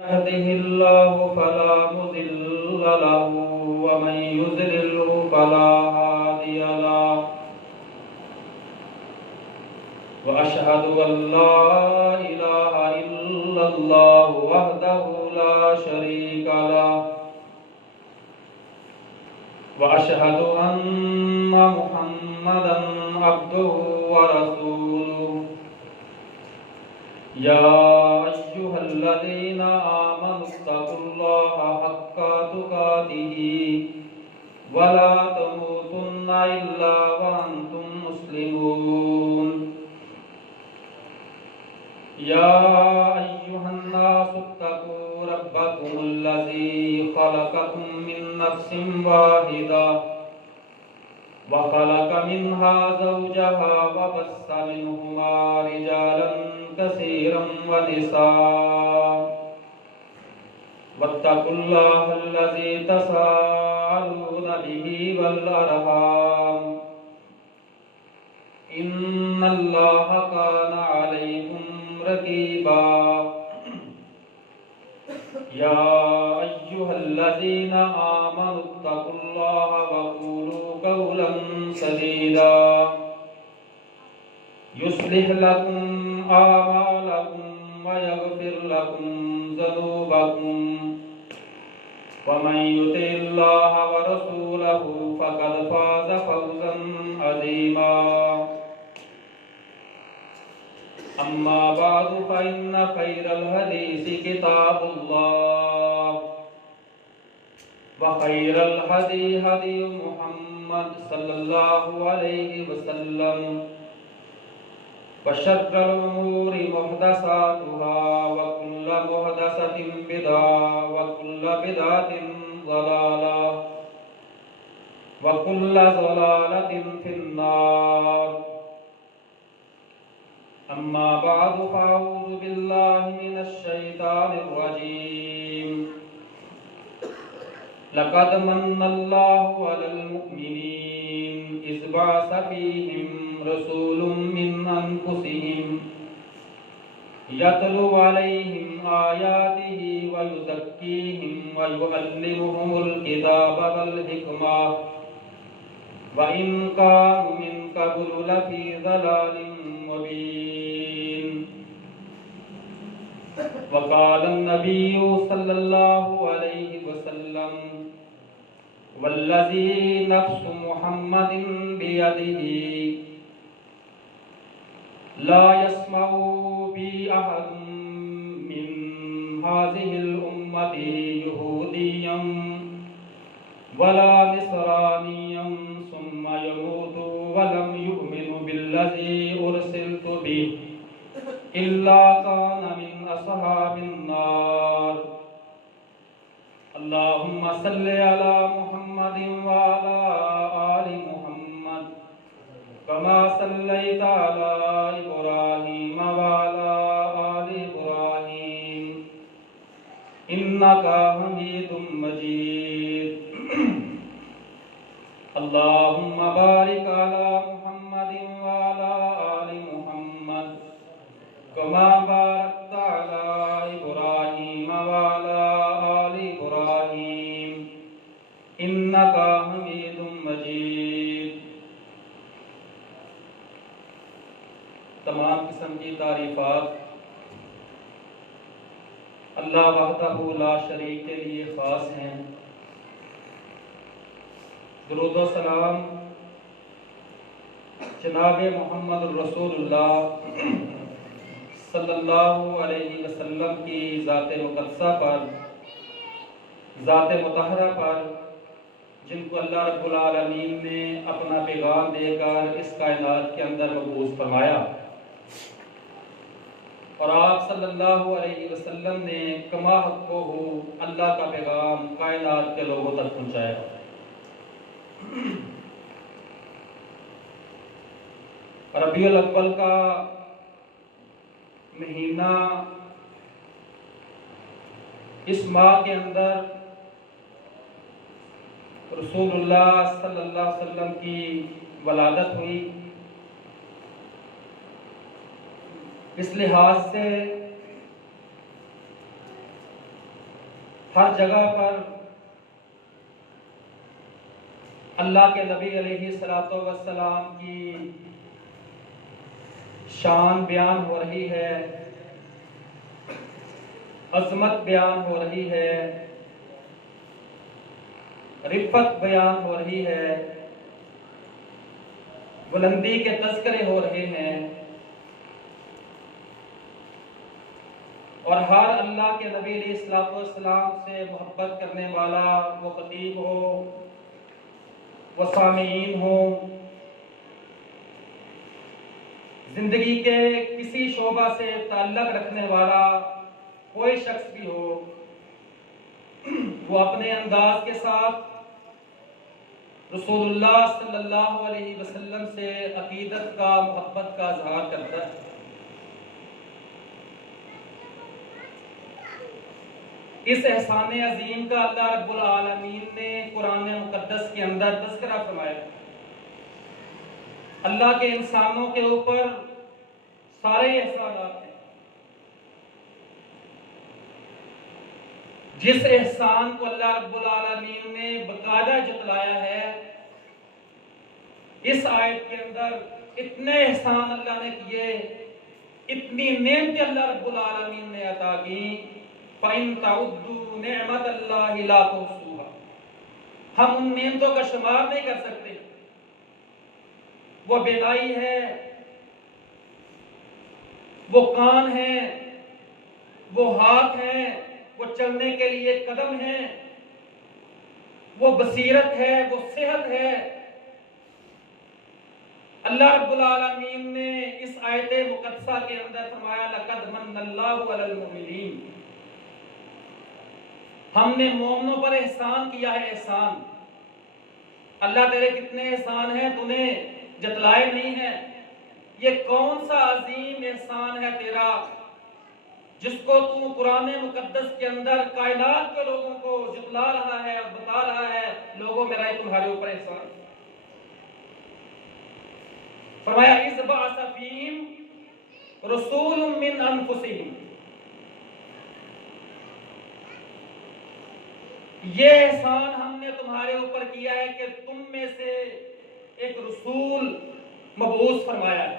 يهده الله فلا مضل له ومن يضلل فلا هادي له وأشهد أن لا إله إلا الله وحده لا شريك له وأشهد أن محمدا عبده ورسوله يا أيها الذين آمنوا اتقوا الله حق تقاته ولا تموتن إلا وأنتم مسلمون يا أيها الناس اتقوا ربكم الذي خلقكم من نفس واحدة وخلق منها زوجها وبث منهما رجالا كثيرا ونساء واتقوا الله الذي تساءلون به والأرحام إن الله كان عليكم رقيبا يا أيها الذين آمنوا اتقوا الله وقولوا قولا سديدا يصلح لكم أعمالكم ويغفر لكم ذنوبكم ومن يطع الله ورسوله فقد فاز فوزا عظيما أما بعد فإن خير الحديث كتاب الله وخير الهدي هدي محمد صلى الله عليه وسلم وشر الأمور محدثاتها وكل محدثة بدعة وكل بدعة ضلالة وكل ضلالة في النار أما بعد فأعوذ بالله من الشيطان الرجيم لقد من الله على المؤمنين إذ بعث فيهم رسول من أنفسهم يتلو عليهم آياته ويزكيهم ويعلمهم الكتاب والحكمة وإن كانوا من قبل لفي ضلال مبين وقال النبي صلى الله عليه وسلم والذي نفس محمد بيده لا يسمع بي أحد من هذه الأمة يهوديا ولا نصرانيا ثم يموت ولم يؤمن بالذي أرسلت به إلا كان من أصحاب النار اللهم صل على محمد وعلى آل محمد كما صليت على إبراهيم وعلى آل إبراهيم إنك حميد مجيد اللهم بارك على محمد وعلى آل محمد كما باركت على إبراهيم وعلى آل إبراهيم إنك حميد مجيد تمام قسم کی تعریفات اللہ وحدہ لا شریک کے لیے خاص ہیں. درود و سلام جناب محمد رسول اللہ صلی اللہ علیہ وسلم کی ذات مقدسہ پر، ذات مطہرہ پر، جن کو اللہ رب العالمین نے اپنا پیغام دے کر اس کائنات کے اندر مبعوث فرمایا، اور آپ صلی اللہ علیہ وسلم نے کما حقہ اللہ کا پیغام کائنات کے لوگوں تک پہنچایا. ربیع الاول کا مہینہ، اس ماہ کے اندر رسول اللہ صلی اللہ علیہ وسلم کی ولادت ہوئی. اس لحاظ سے ہر جگہ پر اللہ کے نبی علیہ الصلوۃ والسلام کی شان بیان ہو رہی ہے، عظمت بیان ہو رہی ہے، رفت بیان ہو رہی ہے، بلندی کے تذکرے ہو رہے ہیں، اور ہر اللہ کے نبی علیہ الصلوۃ والسلام سے محبت کرنے والا، وہ خطیب ہو، وہ سامعین ہو، زندگی کے کسی شعبہ سے تعلق رکھنے والا کوئی شخص بھی ہو، وہ اپنے انداز کے ساتھ رسول اللہ صلی اللہ علیہ وسلم سے عقیدت کا، محبت کا اظہار کرتا ہے۔ اس احسان عظیم کا اللہ رب العالمین نے قرآن مقدس کے اندر تذکرہ فرمایا ہے۔ اللہ کے انسانوں کے اوپر سارے احسانات ہیں، جس احسان کو اللہ رب العالمین نے باقاعدہ جتلایا ہے، اس آیت کے اندر اتنے احسان اللہ نے کیے، اتنی نعمتیں اللہ رب العالمین نے عطا کی، فَإِن تَعُدُّوا نِعْمَتَ اللَّهِ لَا تُحْصُوهَا، ہم ان نعمتوں کا شمار نہیں کر سکتے۔ وہ بینائی ہے، وہ کان ہیں، وہ ہاتھ ہیں، وہ چلنے کے لیے قدم ہیں، وہ بصیرت ہے، وہ صحت ہے۔ اللہ رب العالمین نے اس آیت مقدسہ کے اندر فرمایا لَقَدْ مَنَّ اللَّهُ عَلَى الْمُؤْمِنِينَ، ہم نے مومنوں پر احسان کیا ہے۔ احسان اللہ تیرے کتنے احسان ہیں، تو نے جتلائے نہیں ہیں۔ یہ کون سا عظیم احسان ہے تیرا، جس کو تو قرآن مقدس کے اندر کائنات کے لوگوں کو جتلا رہا ہے اور بتا رہا ہے، لوگوں میرا یہ تمہارے اوپر احسان۔ فرمایا اِذْ بَعَثَ فِيهِمْ رَسُولٌ مِّنْ أَنفُسِهِمْ، یہ احسان ہم نے تمہارے اوپر کیا ہے کہ تم میں سے ایک رسول مبعوث فرمایا ہے۔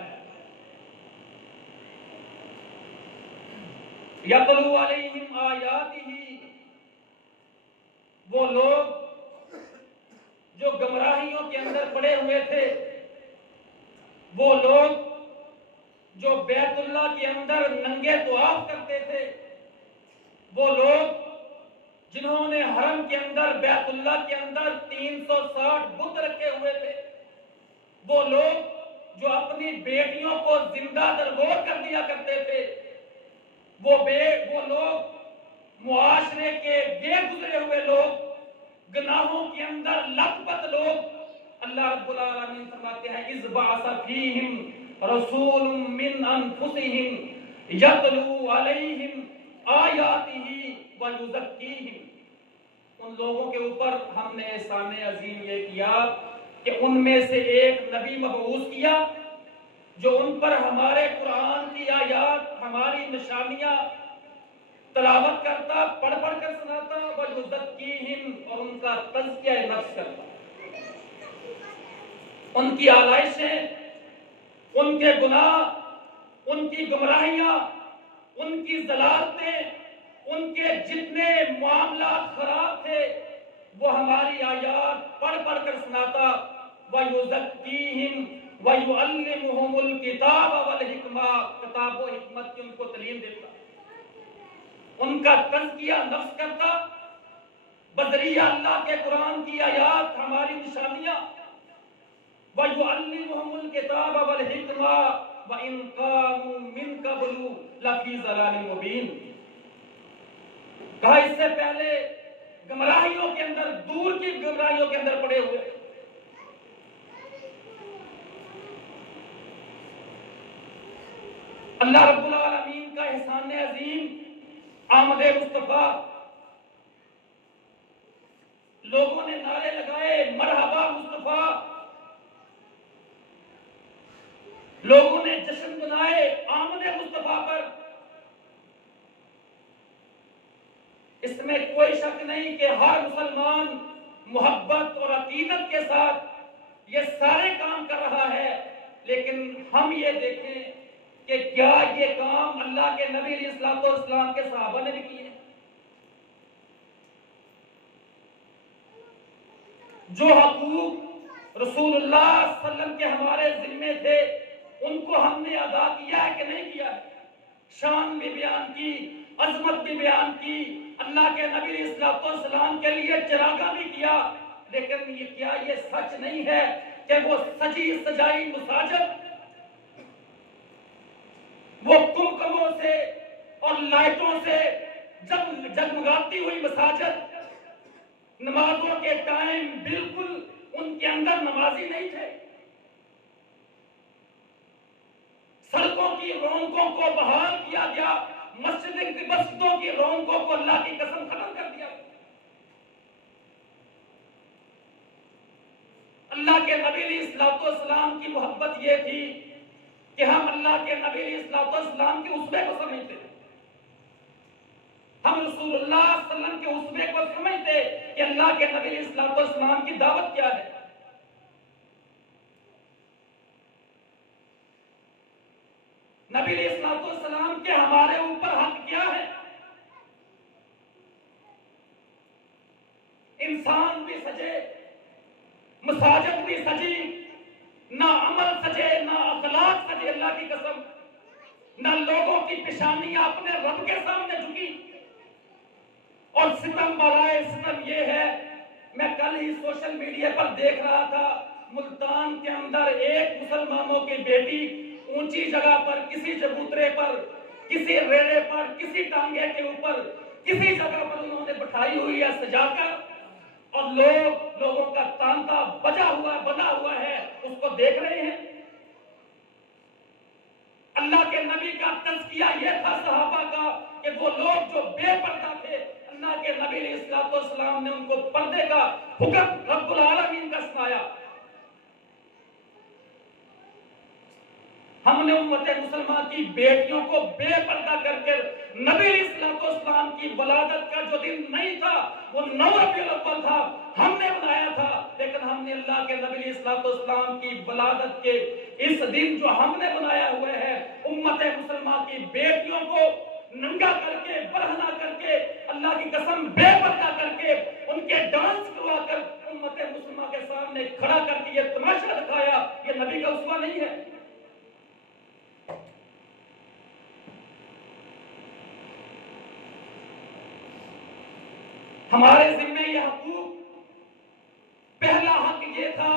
یَتْلُو عَلَیْہِمْ آیَاتِہِ، وہ لوگ جو گمراہیوں کے اندر پڑے ہوئے تھے، وہ لوگ جو بیت اللہ کے اندر ننگے طواف کرتے تھے، وہ لوگ جنہوں نے حرم کے اندر، بیت اللہ کے اندر 360 بت رکھے ہوئے تھے، وہ لوگ جو اپنی بیٹیوں کو زندہ درگور کر دیا کرتے تھے، وہ لوگ معاشرے کے بے گزرے ہوئے لوگ، گناہوں کے اندر لت پت لوگ، اللہ رب العالمین فرماتے ہیں اِذْ بَعَثَ فِيهِمْ رَسُولٌ مِّنْ أَنفُسِهِمْ يَتْلُو عَلَيْهِمْ آیَاتِهِ وَيُزَکِّیہِمْ۔ ان لوگوں کے اوپر ہم نے احسان عظیم یہ کیا کہ ان میں سے ایک نبی مبعوث کیا جو ان پر ہمارے قرآن کی آیات، ہماری نشانیاں تلاوت کرتا، پڑھ پڑھ کر سناتا، وَيُزَکِّیہِمْ، اور ان کا تزکیہ نفس کرتا، ان کی آلائشیں، ان کے گناہ، ان کی گمراہیاں، ان کی ضلالتیں، ان کے جتنے معاملات خراب تھے، وہ ہماری آیات پڑھ پڑھ کر سناتا، وَيُزَکِّیہِمْ وَيُعَلِّمُهُمُ الْکِتَابَ وَالْحِکْمَةَ، کتاب و حکمت کی ان کو تعلیم دیتا، ان کا تزکیہ نفس کرتا، بذریعہ اللہ کے قرآن کی آیات، ہماری نشانیاں، وَيُعَلِّمُهُمُ الْکِتَابَ وَالْحِکْمَةَ وَإِنْ كَانُوا مِنْ قَبْلُ لَفِي ضَلَالٍ مُبِينٍ۔ کہا اس سے پہلے گمراہیوں کے اندر، دور کی گمراہیوں کے اندر پڑے ہوئے۔ اللہ رب العالمین کا احسان عظیم، آمد مصطفیٰ، لوگوں نے نعرے لگائے مرحبا مصطفیٰ، لوگوں نے جشن منائے آمد مصطفیٰ پر، اس میں کوئی شک نہیں کہ ہر مسلمان محبت اور عقیدت کے ساتھ یہ سارے کام کر رہا ہے، لیکن ہم یہ دیکھیں کہ کیا یہ کام اللہ کے نبی علیہ الصلوۃ والسلام کے صحابہ نے بھی کیے؟ جو حقوق رسول اللہ صلی اللہ علیہ وسلم کے ہمارے ذمے تھے ان کو ہم نے ادا کیا ہے کہ نہیں کیا ہے؟ شان بھی بیان کی، عظمت بھی بیان کی، اللہ کے نبی علیہ الصلوۃ والسلام کے لیے چراغاں بھی کیا، لیکن کیا یہ سچ نہیں ہے کہ وہ سجی سجائی مساجد، وہ کمکموں سے اور لائٹوں سے جگمگاتی ہوئی مساجد، نمازوں کے ٹائم بالکل ان کے اندر نمازی نہیں تھے، سڑکوں کی رونقوں کو بحال کیا گیا، مسجدوں کی رونقوں کو اللہ کی قسم ختم کر دیا۔ اللہ کے نبی علیہ الصلوۃ والسلام کی محبت یہ تھی کہ ہم اللہ کے نبی علیہ الصلوۃ والسلام کے اسوے کو سمجھتے، ہم رسول اللہ صلی اللہ علیہ وسلم کے اسوے کو سمجھتے کہ اللہ کے نبی علیہ الصلوۃ والسلام کی دعوت کیا ہے۔ نبی علیہ الصلوۃ والسلام کے ہمارے اوپر حق کیا ہے؟ انسان بھی سجے، مساجد بھی سجی، نہ عمل سجے نہ اخلاق سجے، اللہ کی قسم، نہ لوگوں کی پیشانیاں اپنے رب کے سامنے جھکی، اور ستم برائے ستم یہ ہے، میں کل ہی سوشل میڈیا پر دیکھ رہا تھا، ملتان کے اندر ایک مسلمانوں کی بیٹی اونچی جگہ پر، کسی چبوترے پر، کسی ریڑے پر، کسی ٹانگے کے اوپر، کسی جگہ پر انہوں نے بٹھائی ہوئی ہے سجا کر، اور لوگوں کا تانتا بنا ہوا ہے، اس کو دیکھ رہے ہیں۔ اللہ کے نبی کا تذکیہ یہ تھا صحابہ کا کہ وہ لوگ جو بے پردہ تھے، اللہ کے نبی علیہ الصلوۃ والسلام نے ان کو پردے کا حکم رب العالمین کا سنایا۔ ہم نے امت مسلمہ کی بیٹیوں کو بے پردہ کر کے، نبی علیہ الصلوۃ والسلام کی ولادت کا جو دن نہیں تھا وہ 9 ربیع الاول تھا، ہم نے بنایا تھا، لیکن ہم نے اللہ کے نبی علیہ الصلوۃ والسلام کی ولادت کے اس دن جو ہم نے بنایا ہوا ہے، امت مسلمہ کی بیٹیوں کو ننگا کر کے، برہنہ کر کے، اللہ کی قسم بے پردہ کر کے، ان کے ڈانس کروا کر امت مسلمہ کے سامنے کھڑا کر کے یہ تماشا دکھایا، یہ نبی کا اسوہ نہیں ہے۔ ہمارے ذمہ یہ حقوق، پہلا حق یہ تھا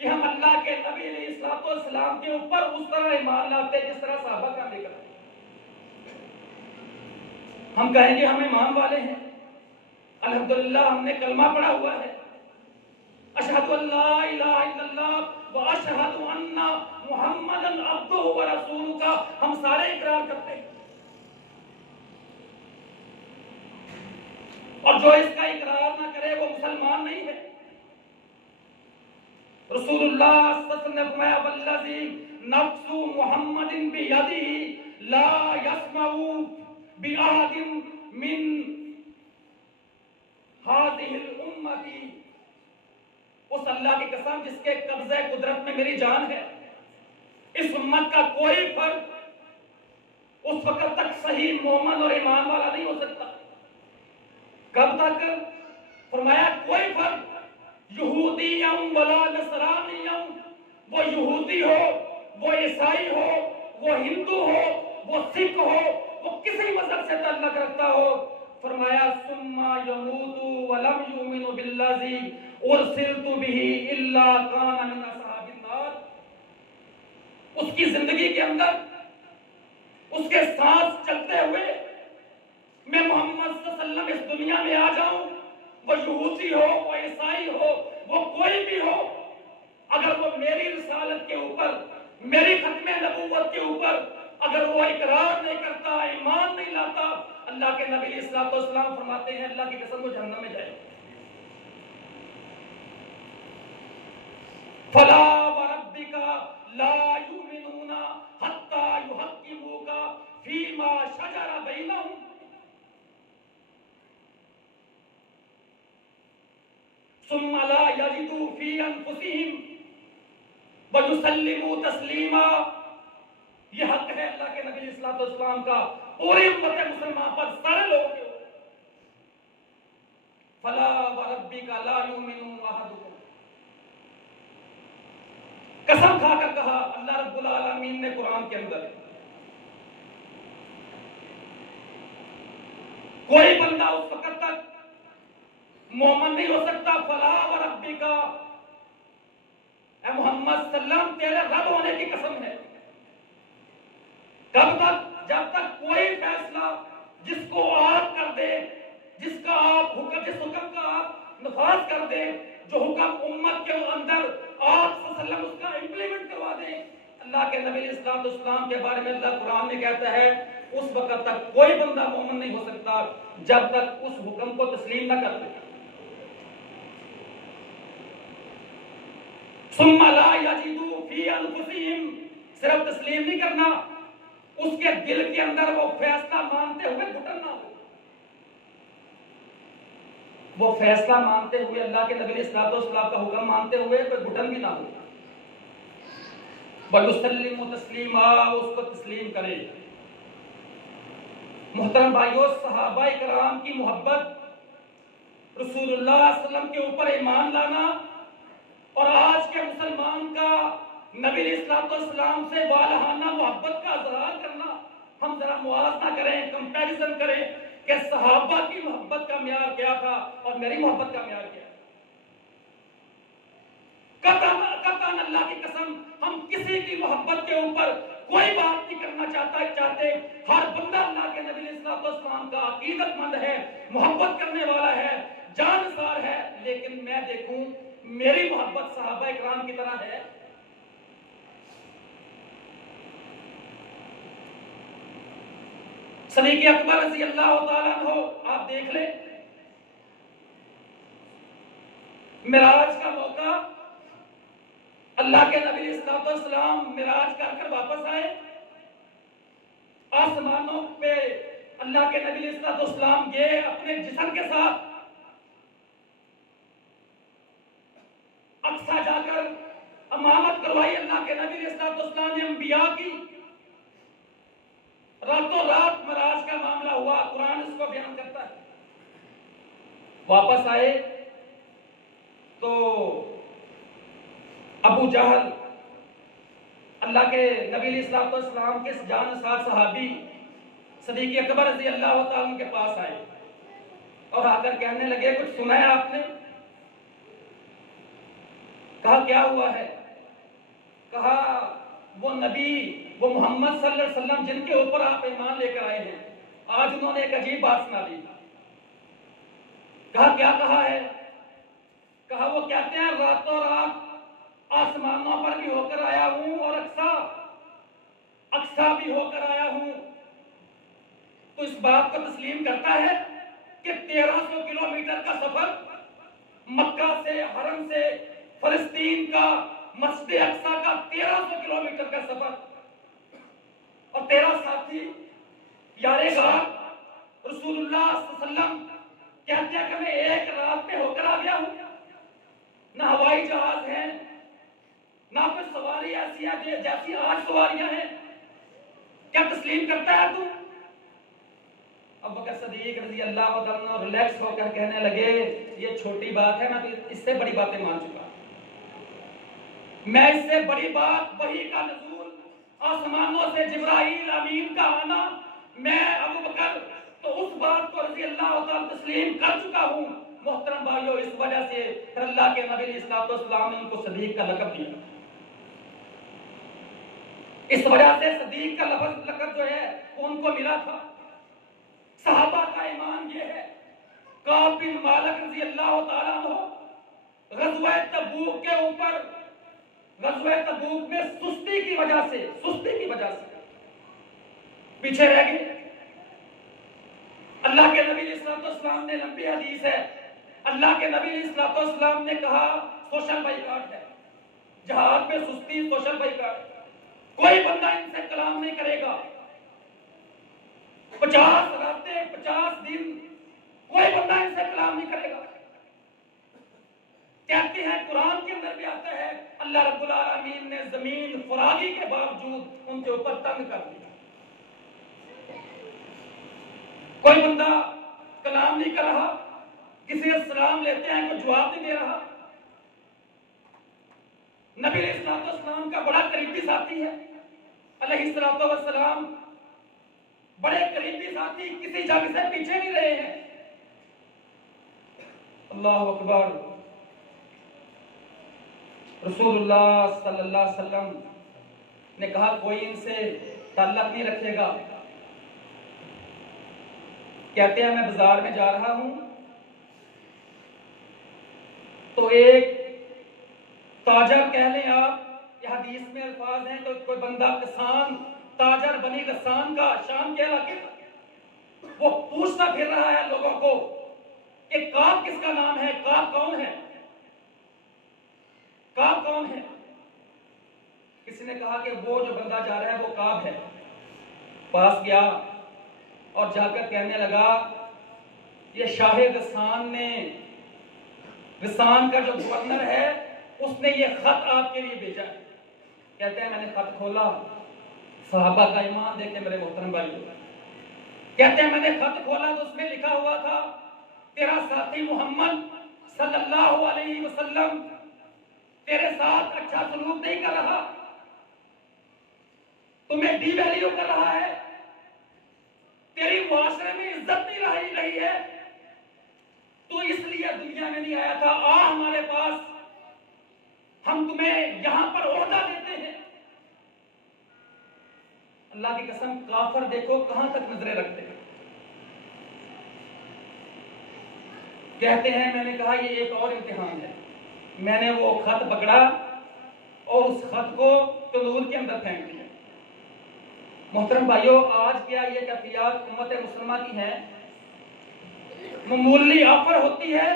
کہ ہم اللہ کے نبی علیہ الصلوۃ والسلام کے اوپر اس طرح ایمان لاتے جس طرح صحابہ کا لے کر۔ ہم کہیں گے ہم ایمان والے ہیں، الحمدللہ ہم نے کلمہ پڑھا ہوا ہے، اشہد ان لا الہ الا اللہ و اشہد ان محمدًا عبدہ و رسولہ کا ہم سارے اقرار کرتے ہیں، اور جو اس کا اقرار نہ کرے وہ مسلمان نہیں ہے۔ رسول اللہ صلی اللہ علیہ وسلم نے فرمایا والذی نفس محمد بیدہ لا یسمع بأحد من هذه الامت، اس اللہ کی قسم جس کے قبضہ قدرت میں میری جان ہے، اس امت کا کوئی فرد اس وقت تک صحیح مومن اور ایمان والا نہیں ہو سکتا۔ کب تک؟ فرمایا کوئی فرد یہودی ولا نصرانی، وہ یہودی ہو، وہ عیسائی ہو، وہ ہندو ہو، وہ سکھ ہو، وہ کسی مذہب سے تعلق رکھتا ہو، فرمایا ثم يموت ولم يؤمن بالذي ارسلت به الا كان من اصحاب النار، اس کی زندگی کے اندر، اس کے سانس چلتے ہوئے میں محمد صلی اللہ علیہ وسلم اس دنیا میں آ جاؤں، وہ یہودی ہو، وہ عیسائی ہو، وہ کوئی بھی ہو، اگر وہ میری رسالت کے اوپر، میری ختم نبوت کے اوپر اگر وہ اقرار نہیں کرتا، ایمان نہیں لاتا، اللہ کے نبی علیہ الصلوۃ والسلام فرماتے ہیں اللہ کی قسم وہ جہنم میں جائے۔ فلا وربک لا یؤمنون حتی یحکموک فیما شجر بینہم، ثم لا یجدوا فی انفسہم ویسلموا تسلیما. یہ حق ہے اللہ کے نبی علیہ الصلوۃ والسلام کا پوری امت مسلمہ پر، سارے لوگوں کے. فلا وربک لا یؤمن احدکم، قسم کھا کر کہا اللہ رب العالمین نے قرآن کے اندر، کوئی بندہ اس وقت تک مومن نہیں ہو سکتا. فلا وربک، اے محمد صلی اللہ علیہ وسلم تیرے رب ہونے کی قسم ہے. کب تک؟ جب تک کوئی فیصلہ جس کو آپ کر دے، جس حکم کا آپ نفاذ کر دیں، جو حکم امت کے اندر آپ صلی اللہ علیہ وسلم اس کا امپلیمنٹ کروا دیں. اللہ کے نبی علیہ السلام کے بارے میں اللہ قرآن میں کہتا ہے اس وقت تک کوئی بندہ مومن نہیں ہو سکتا جب تک اس حکم کو تسلیم نہ کر دے. ثم لا یجدوا فی انفسہم، صرف تسلیم نہیں کرنا، اس کے دل کے اندر وہ فیصلہ مانتے ہوئے گھٹن نہ ہو. وہ فیصلہ مانتے ہوئے اللہ کے نبی علیہ السلام کا حکم مانتے ہوئے کوئی گھٹن بھی نہ ہو. وَيُسَلِّمُ تَسْلِيمًا، اس کو تسلیم کرے. محترم بھائیو، صحابہ کرام کی محبت، رسول اللہ صلی اللہ علیہ وسلم کے اوپر ایمان لانا، اور آج کے مسلمان کا نبی علیہ السلام سے والہانہ محبت کا اظہار کرنا، ہم ذرا موازنہ کریں، کمپیریزن کریں کہ صحابہ کی محبت کا معیار کیا تھا اور میری محبت کا معیار کیا ہے. قطعاً اللہ کی قسم ہم کسی کی محبت کے اوپر کوئی بات نہیں کرنا چاہتے. ہر بندہ اللہ کے نبی علیہ السلام کا عقیدت مند ہے، محبت کرنے والا ہے، جانسار ہے. لیکن میں دیکھوں میری محبت صحابہ اکرام کی طرح ہے. صدیق اکبر رضی اللہ تعالیٰ عنہ آپ دیکھ لیں، معراج کا موقع، اللہ کے نبی علیہ السلام معراج کر واپس آئے. آسمانوں پہ اللہ کے نبی علیہ السلام گئے اپنے جسم کے ساتھ. اقصیٰ جا کر امامت کروائی اللہ کے نبی علیہ السلام نے انبیاء کی. راتوں رات معراج کا معاملہ ہوا، قرآن اس کو بیان کرتا ہے. واپس آئے تو ابو جہل اللہ کے نبی علیہ السلام کے جانسار صحابی صدیق اکبر رضی اللہ تعالیٰ کے پاس آئے اور آ کر کہنے لگے کچھ سنا ہے آپ نے؟ کہا کیا ہوا ہے؟ کہا وہ نبی، وہ محمد صلی اللہ علیہ وسلم جن کے اوپر آپ ایمان لے کر آئے ہیں، آج انہوں نے ایک عجیب بات سنا دی. کہا کیا کہا ہے؟ کہا وہ کہتے ہیں راتوں رات آسمانوں پر بھی ہو کر آیا ہوں اور اقصیٰ بھی ہو کر آیا ہوں. تو اس بات کو تسلیم کرتا ہے کہ 1300 کلومیٹر کا سفر، مکہ سے، حرم سے فلسطین کا مسجد اقصیٰ کا 1300 کلومیٹر کا سفر، اور تیرا ساتھی یار غار رسول اللہ صلی اللہ علیہ وسلم کہتے ہیں کہ میں ایک رات میں ہو کر آ گیا ہوں. نہ ہوائی جہاز ہیں، نہ کوئی سواری ایسی ہے جیسی آج سواریاں ہیں. کیا تسلیم کرتا ہے تو؟ اب بکر صدیق رضی اللہ عنہ ریلیکس ہو کر کہنے لگے یہ چھوٹی بات ہے، میں تو اس سے بڑی باتیں مان چکا. میں اس سے بڑی بات وحی کا نزول، آسمانوں سے جبرائیل امین کا آنا، میں ابو بکر تو اس بات کو رضی اللہ تعالیٰ تسلیم کر چکا ہوں. محترم بھائیو، اس وجہ سے پھر اللہ کے نبی علیہ السلام نے ان کو صدیق کا لقب دیا. اس وجہ سے صدیق کا لقب جو ہے وہ ان کو ملا تھا. صحابہ کا ایمان یہ ہے. کعب بن مالک رضی اللہ تعالیٰ عنہ غزوہ تبوک کے اوپر، غزوہ تبوک میں سستی کی وجہ سے پیچھے رہ گئے. اللہ کے نبی علیہ السلام نے، لمبی حدیث ہے، اللہ کے نبی علیہ السلام نے کہا سوشل بائیکاٹ ہے، جہاد میں سستی سوشل بائیکاٹ، کوئی بندہ ان سے کلام نہیں کرے گا. 50 راتیں 50 دن کوئی بندہ ان سے کلام نہیں کرے گا. جاتا ہے اللہ رب العالمین نے زمین فراغی کے باوجود ان کے اوپر تنگ کر دیا. کوئی بندہ کلام نہیں کر رہا, کسی سے سلام لیتے ہیں کوئی جواب نہیں دے رہا. نبی علیہ الصلوۃ والسلام کا بڑا قریبی ساتھی ہے علیہ الصلوۃ والسلام, بڑے قریبی ساتھی کسی جنگ سے پیچھے نہیں رہے ہیں. اللہ اکبر. رسول اللہ صلی اللہ علیہ وسلم نے کہا کوئی ان سے تعلق نہیں رکھے گا. کہتے ہیں میں بازار میں جا رہا ہوں تو ایک تاجر کہہ لیں آپ, یہ حدیث میں الفاظ ہیں, تو کوئی بندہ کسان تاجر بنی غسان کا شام کے علاقے کا, وہ پوچھتا پھر رہا ہے لوگوں کو کہ کعب کس کا نام ہے, کعب کون ہے, کعب کون ہے. کسی نے کہا کہ وہ جو بندہ جا رہا ہے وہ کعب ہے. پاس گیا اور جا کر کہنے لگا یہ شاہ غسان نے, غسان کا جو گورنر ہے اس نے یہ خط آپ کے لیے بھیجا. کہتے ہیں میں نے خط کھولا, صحابہ کا ایمان دیکھیں میرے محترم بھائی, کہتے ہیں میں نے خط کھولا تو اس میں لکھا ہوا تھا تیرا ساتھی محمد صلی اللہ علیہ وسلم تیرے ساتھ اچھا سلوک نہیں کر رہا, تمہیں ڈی ویلیو کر رہا ہے, تیری معاشرے میں عزت نہیں رہی ہے, تو اس لیے دنیا میں نہیں آیا تھا, آ ہمارے پاس, ہم تمہیں یہاں پر عہدہ دیتے ہیں. اللہ کی قسم کافر دیکھو کہاں تک نظریں رکھتے ہیں. کہتے ہیں میں نے کہا یہ ایک اور امتحان ہے. میں نے وہ خط پکڑا اور اس خط کو تنور کے اندر پھینک دیا. محترم بھائیوں, آج کیا یہ کیفیات امت مسلمہ کی ہیں؟ معمولی آفر ہوتی ہے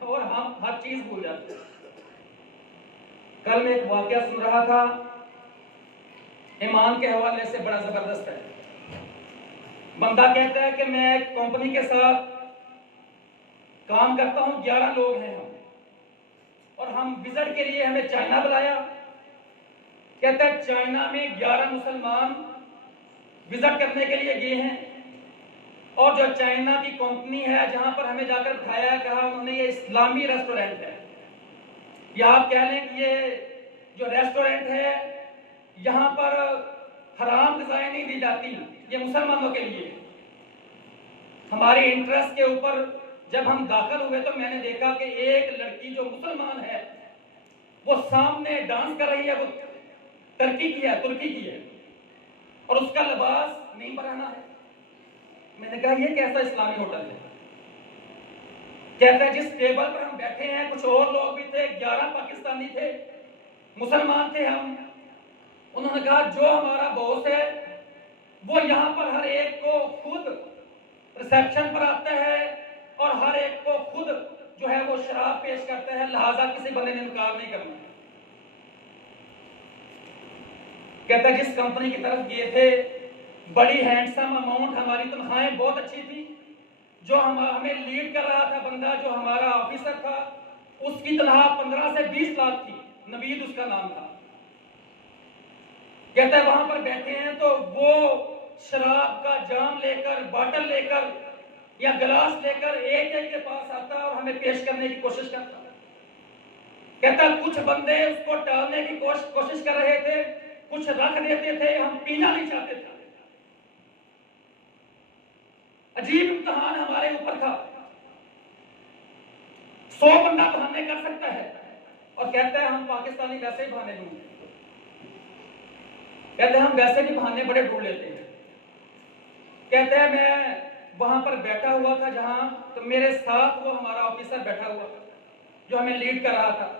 اور ہم ہر چیز بھول جاتے ہیں. کل میں ایک واقعہ سن رہا تھا, ایمان کے حوالے سے بڑا زبردست ہے. بندہ کہتا ہے کہ میں ایک کمپنی کے ساتھ کام کرتا ہوں, 11 لوگ ہیں ہم, اور ہم وزٹ کے لیے ہمیں چائنا بلایا. کہتا ہے چائنا میں 11 مسلمان وزٹ کرنے کے لیے گئے ہیں, اور جو چائنا کی کمپنی ہے جہاں پر ہمیں جا کر بٹھایا ہے, کہا انہوں نے یہ اسلامی ریسٹورنٹ ہے, یا آپ کہہ لیں کہ یہ جو ریسٹورنٹ ہے یہاں پر حرام غذائیں نہیں دی جاتی, یہ مسلمانوں کے لیے. ہماری انٹرسٹ کے اوپر جب ہم داخل ہوئے تو میں نے دیکھا کہ ایک لڑکی جو مسلمان ہے وہ سامنے ڈانس کر رہی ہے, وہ ترکی کی ہے, اور اس کا لباس نہیں بنانا ہے. میں نے کہا یہ کیسا اسلامی ہوٹل ہے؟ کہتا ہے جس ٹیبل پر ہم بیٹھے ہیں کچھ اور لوگ بھی تھے, 11 پاکستانی تھے, مسلمان تھے ہم. انہوں نے کہا جو ہمارا باس ہے وہ یہاں پر ہر ایک کو خود ریسیپشن پر آتا ہے اور ہر ایک کو خود جو ہے وہ شراب پیش کرتا ہے, لہذا کسی بندے نے انکار نہیں کرنا. کہتا ہے جس کمپنی کی طرف گئے تھے بڑی ہینڈسم اماؤنٹ, ہماری تنخواہیں بہت اچھی تھی. جو ہمیں لیڈ کر رہا تھا بندہ, جو ہمارا آفیسر تھا, اس کی تنخواہ 15 سے 20 لاکھ تھی, نوید اس کا نام تھا. کہتا ہے وہاں پر بیٹھے ہیں تو وہ شراب کا جام لے کر, باٹل لے کر یا گلاس لے کر ایک ایک کے پاس آتا اور ہمیں پیش کرنے کی کوشش کرتا. کہتا کچھ بندے اس کو ٹالنے کی کوشش کر رہے تھے, کچھ رکھ دیتے تھے, ہم پینا نہیں چاہتے تھے. عجیب امتحان ہمارے اوپر تھا. 100 بندہ بہانے کر سکتا ہے اور کہتا ہے ہم پاکستانی ویسے ہی بہانے ڈھونڈتے ہیں. کہتے ہیں ہم ویسے بھی بہانے بڑے ڈھونڈ لیتے ہیں. کہتے ہیں میں وہاں پر بیٹھا ہوا تھا جہاں, تو میرے ساتھ وہ ہمارا آفیسر بیٹھا ہوا تھا جو ہمیں لیڈ کر رہا تھا.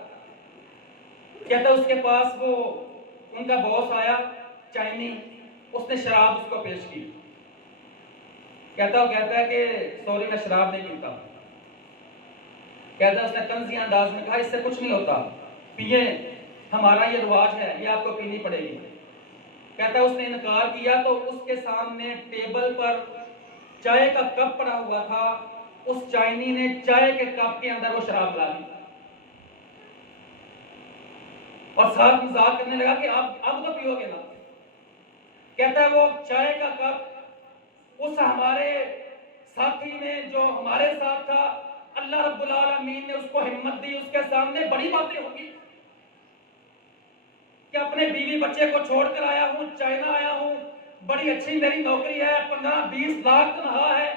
کہتا ہے اس کے پاس وہ ان کا باس آیا چائنی, اس نے شراب اس کو پیش کی. کہتا ہے کہ سوری میں شراب نہیں پیتا. کہتا ہے اس نے طنزی انداز میں کہا اس سے کچھ نہیں ہوتا, پیئے, ہمارا یہ رواج ہے, یہ آپ کو پینی پڑے گی. کہتا ہے اس نے انکار کیا تو اس کے سامنے ٹیبل پر چائے کا کپ پڑا ہوا تھا, اس چائنی نے چائے کے کپ کے اندر وہ شراب ڈال دی. اور ساتھ مذاق کرنے لگا کہ اب تو پیو گے نا. کہتا ہے وہ چائے کا کپ اس ہمارے ساتھی نے جو ہمارے ساتھ تھا، اللہ رب العالمین نے اس کو ہمت دی، اس کے سامنے بڑی باتیں ہوگی کہ اپنے بیوی بچے کو چھوڑ کر آیا ہوں، چائنا آیا ہوں، بڑی اچھی میری نوکری ہے، 15-20 لاکھ تنخواہ ہے،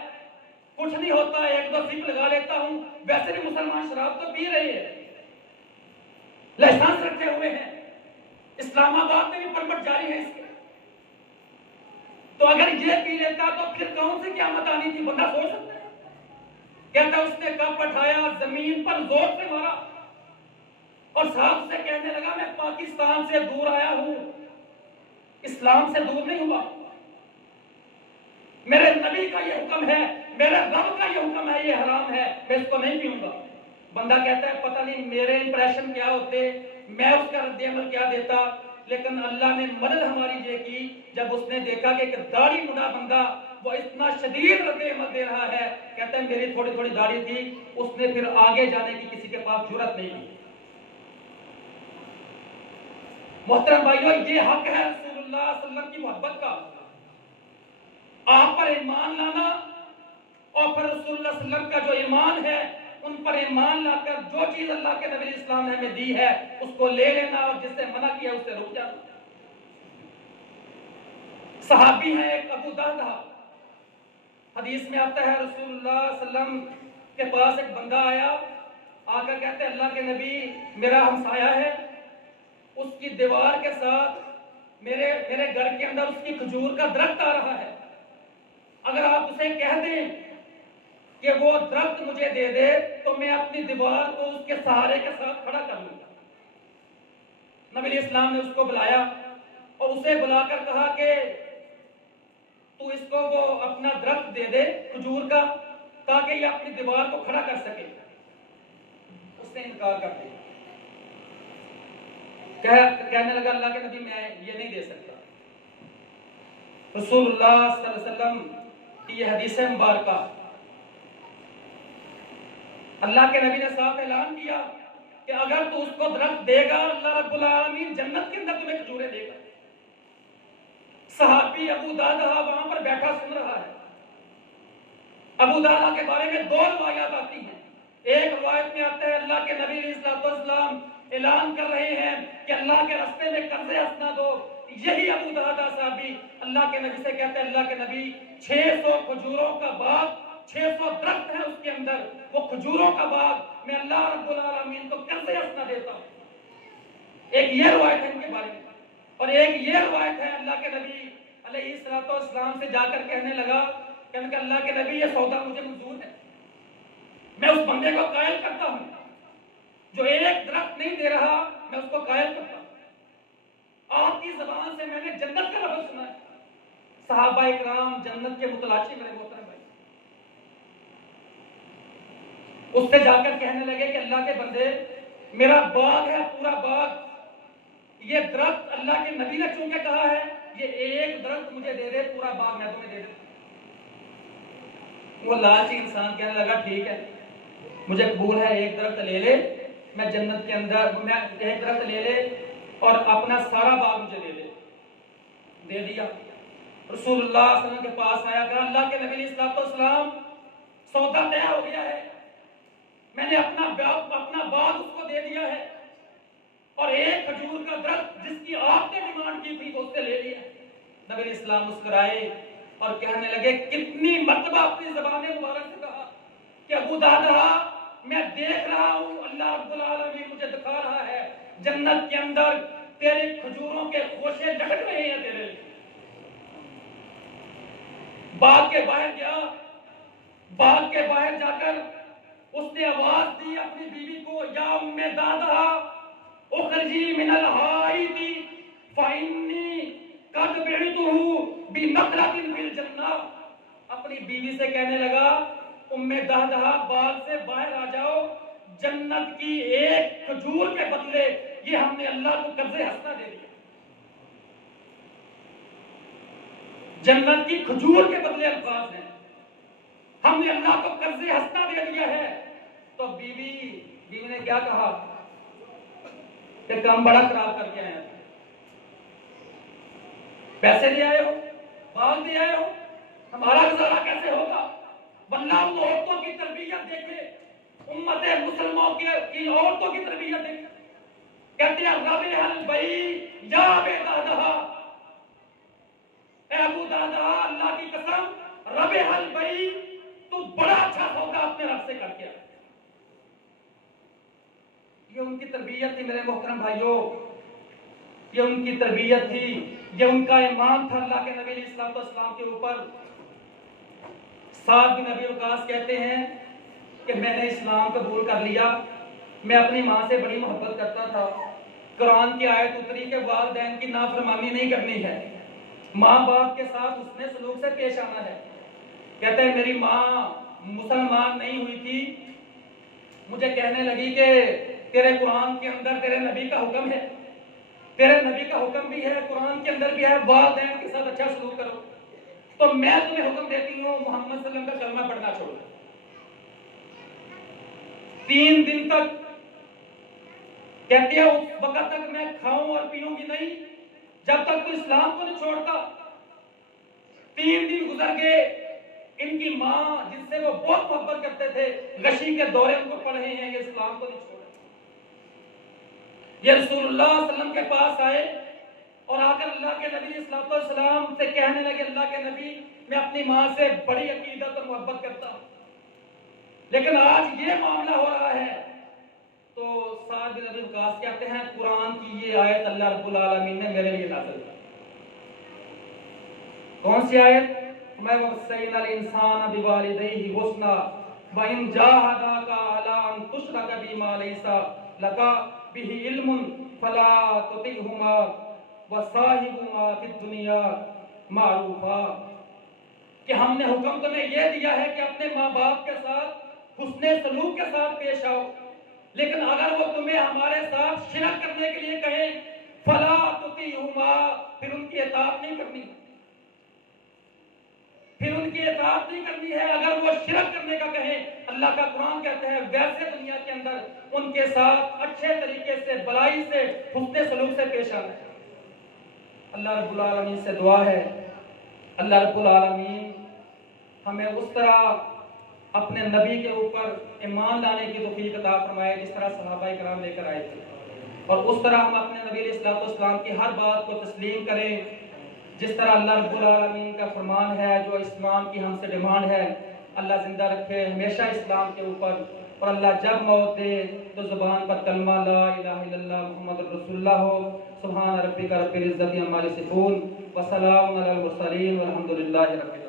کچھ نہیں ہوتا، 1-2 زپ لگا لیتا ہوں. ویسے بھی مسلمان شراب تو پی رہے ہیں، لائسنس رکھے ہوئے ہیں، اسلام آباد میں بھی پرمٹ جاری ہے اس کے. تو اگر یہ پی لیتا تو پھر کون سی قیامت آنی تھی، بندہ سوچ سکتا ہے. کہتا اس نے کپ اٹھایا، زمین پر زور سے مارا اور صاحب سے کہنے لگا میں پاکستان سے دور آیا ہوں، اسلام سے دور نہیں ہوا. میرے نبی کا یہ حکم ہے، میرے رب کا یہ حکم ہے، یہ حرام ہے، میں اس کو نہیں پیوں گا. بندہ کہتا ہے پتہ نہیں میرے امپریشن کیا ہوتے، میں اس کا رد عمل کیا دیتا. لیکن اللہ نے مدد ہماری یہ کی جب اس نے دیکھا کہ ایک داڑھی مدا بندہ وہ اتنا شدید رد عمل دے رہا ہے. کہتا ہے میری تھوڑی تھوڑی داڑھی تھی، اس نے پھر آگے جانے کی کسی کے پاس جرأت نہیں کی. محترم بھائیو، یہ حق ہے رسول اللہ صلی اللہ علیہ وسلم کی محبت کا، آپ پر ایمان لانا اور پھر رسول اللہ صلی اللہ علیہ وسلم کا جو ایمان ہے ان پر ایمان لا کر جو چیز اللہ کے نبی اسلام نے ہمیں دی ہے اس کو لے لینا اور جس سے منع کیا اس سے رک جانا. صحابی ہیں ایک ابو دہدہ، حدیث میں آتا ہے رسول اللہ صلی اللہ علیہ وسلم کے پاس ایک بندہ آیا، آ کر کہتے ہیں اللہ کے نبی میرا ہمسایہ ہے، اس کی دیوار کے ساتھ میرے گھر کے اندر اس کی کھجور کا درخت آ رہا ہے، اگر آپ اسے کہہ دیں کہ وہ درخت مجھے دے دے تو میں اپنی دیوار کو اس کے سہارے کے ساتھ کھڑا کر لوں گا. نبی اسلام نے اس کو بلایا اور اسے بلا کر کہا کہ تو اس کو وہ اپنا درخت دے دے کھجور کا تاکہ یہ اپنی دیوار کو کھڑا کر سکے. اس نے انکار کر دیا، کہنے لگا اللہ کے نبی میں یہ نہیں دے سکتا. رسول اللہ صلی اللہ علیہ وسلم کی یہ حدیث مبارکہ، اللہ کے نبی نے صاف اعلان کیا کہ اگر تو اس کو درخت دے گا اللہ رب العالمین جنت کے اندر تمہیں کھجوریں دے گا. صحابی ابو دہدہ وہاں پر بیٹھا سن رہا ہے. ابو دہدہ کے بارے میں 2 روایات آتی ہیں. ایک روایت میں آتا ہے اللہ کے نبی علیہ السلام اعلان کر رہے ہیں کہ اللہ کے راستے میں قرض حسنہ دو. یہی ابو دہدہ صحابی اللہ کے نبی سے کہتے ہیں اللہ کے نبی 600 کھجوروں کا باغ، 600 درخت ہے اس کے اندر، وہ کھجوروں کا باغ میں اللہ رب العالمین کو قرض حسنہ دیتا ہوں. ایک یہ روایت ہے ان کے بارے میں، اور ایک یہ روایت ہے اللہ کے نبی علیہ السلام سے جا کر کہنے لگا کہ اللہ کے نبی یہ سودا مجھے منظور ہے، میں اس بندے کو قائل کرتا ہوں جو ایک درخت نہیں دے رہا، میں اس کو قائل کرتا ہوں. آپ کی زبان سے میں نے جنت کا لفظ سنا ہے. صحابہ اکرام جنت کے متلاشی میرے محترم بھائی، اس سے جا کر کہنے لگے کہ اللہ کے بندے میرا باغ ہے پورا باغ، یہ درخت اللہ کے نبی نے چونکہ کہا ہے یہ ایک درخت مجھے دے دے، پورا باغ میں تمہیں دے دے. وہ لالچی انسان کہنے لگا ٹھیک ہے مجھے قبول ہے، ایک درخت لے لے، میں جنت کے اندر میں ایک درخت لے لے اور اپنا سارا باغ مجھے دے دیا. رسول اللہ صلی اللہ علیہ وسلم کے پاس آیا، کہا اللہ کے نبی علیہ السلام سودا طے ہو گیا ہے، میں نے اپنا باغ اس کو دے دیا ہے اور ایک کھجور کا درخت جس کی آپ نے ڈیمانڈ کی تھی تو اس سے لے لیا. نبی علیہ السلام مسکرائے اور کہنے لگے کتنی مرتبہ اپنی زبان مبارک سے کہا کہ ابو دہدہ میں دیکھ رہا ہوں اللہ رب العالمین مجھے دکھا رہا ہے جنت کے اندر تیرے کھجوروں کے خوشے لٹک رہے ہیں تیرے. باغ کے باہر گیا، باغ کے باہر جا کر اس نے آواز دی اپنی بیوی کو، یا ام دہدہ اخرجی من الحائط فإنی قد بعتہ بنخلۃ فی الجنہ. اپنی بیوی سے کہنے لگا ام دہدہ باغ سے باہر آ جاؤ، جنت کی ایک کھجور کے بدلے یہ ہم نے اللہ کو قرض حسنہ دے دیا. جنت کی کھجور کے بدلے الفاظ ہیں، ہم نے اللہ کو قرض حسنہ دے دیا ہے. تو بیوی نے کیا کہا کہ کام بڑا خراب کر کے آئے ہیں، پیسے لے آئے ہو، باغ لے آئے ہو، ہمارا گزارا کیسے ہوگا؟ ورنہ ان عورتوں کی تربیت دیکھے، امت مسلموں کی عورتوں کی تربیت دیکھے، کہتے ہیں رب البئی یا بے دادہ، اے ابو دادا اللہ کی قسم رب البئی تو بڑا اچھا ہوگا اپنے رب سے کر کے۔ یہ ان کی تربیت تھی میرے محترم بھائیوں، یہ ان کی تربیت تھی، یہ ان کا ایمان تھا اللہ کے نبی علیہ السلام کے اوپر۔ سعد بن ابی وقاص کہتے ہیں کہ میں نے اسلام قبول کر لیا، میں اپنی ماں سے بڑی محبت کرتا تھا، قرآن کی آیت اتری کہ والدین کی نافرمانی نہیں کرنی ہے، ماں باپ کے ساتھ حسن سلوک سے پیش آنا ہے۔ کہتے ہیں میری ماں مسلمان نہیں ہوئی تھی، مجھے کہنے لگی کہ تیرے قرآن کے اندر تیرے نبی کا حکم ہے، تیرے نبی کا حکم بھی ہے، قرآن کے اندر بھی ہے والدین کے ساتھ اچھا سلوک کرو، تو میں تمہیں حکم دیتی ہوں محمد صلی اللہ علیہ وسلم کا کلمہ پڑھنا چھوڑو۔ 3 دن تک کہتی ہے اس وقت تک میں کھاؤں اور پیوں گی نہیں جب تک تو اسلام کو نہیں چھوڑتا۔ 3 دن گزر گئے، ان کی ماں جس سے وہ بہت محبت کرتے تھے غشی کے دورے ان کو پڑھ رہے ہیں، یہ اسلام کو نہیں چھوڑ رہے۔ یہ رسول اللہ صلی اللہ علیہ وسلم کے پاس آئے اور آ کر اللہ کے نبی صلی اللہ علیہ وسلم سے کہنے لگے اللہ کے نبی میں اپنی ماں سے بڑی عقیدت اور محبت کرتا ہوں، لیکن آج یہ معاملہ ہو رہا ہے۔ تو سعد بن ابی وقاص کہتے ہیں قرآن کی یہ آیت اللہ رب العالمین نے میرے لیے نازل کی۔ کون سی آیت؟ میں وصینا الانسان بوالدیہ حسنا وان جاہداک علی ان تشرک بی ما لیس لک بہ علم فلا تطعہما وصاحبہما فی الدنیا معروفا، کہ ہم نے حکم تمہیں یہ دیا ہے کہ اپنے ماں باپ کے ساتھ حسن سلوک کے ساتھ پیش آؤ، لیکن اگر وہ تمہیں ہمارے ساتھ شرک کرنے کے لیے کہیں فلا تطیعہما، پھر ان کی اطاعت نہیں کرنی، پھر ان کی اطاعت نہیں کرنی ہے۔ اگر وہ شرک کرنے کا کہیں، اللہ کا قرآن کہتا ہے ویسے دنیا کے اندر ان کے ساتھ اچھے طریقے سے بلائی سے حسن سلوک سے پیش آنا ہے۔ اللہ رب العالمین سے دعا ہے اللہ رب العالمین ہمیں اس طرح اپنے نبی کے اوپر ایمان لانے کی توفیق عطا فرمائے جس طرح صحابہ کرام لے کر آئے تھے، اور اس طرح ہم اپنے نبی علیہ السلام کی ہر بات کو تسلیم کریں جس طرح اللہ رب العالمین کا فرمان ہے، جو اسلام کی ہم سے ڈیمانڈ ہے۔ اللہ زندہ رکھے ہمیشہ اسلام کے اوپر، اور اللہ جب موت دے تو زبان پر کلمہ لا الہ الا اللہ محمد رسول اللہ ہو۔ سبحان ربک رب العزت عما یصفون وسلام علی المرسلین والحمد للہ رب العالمین۔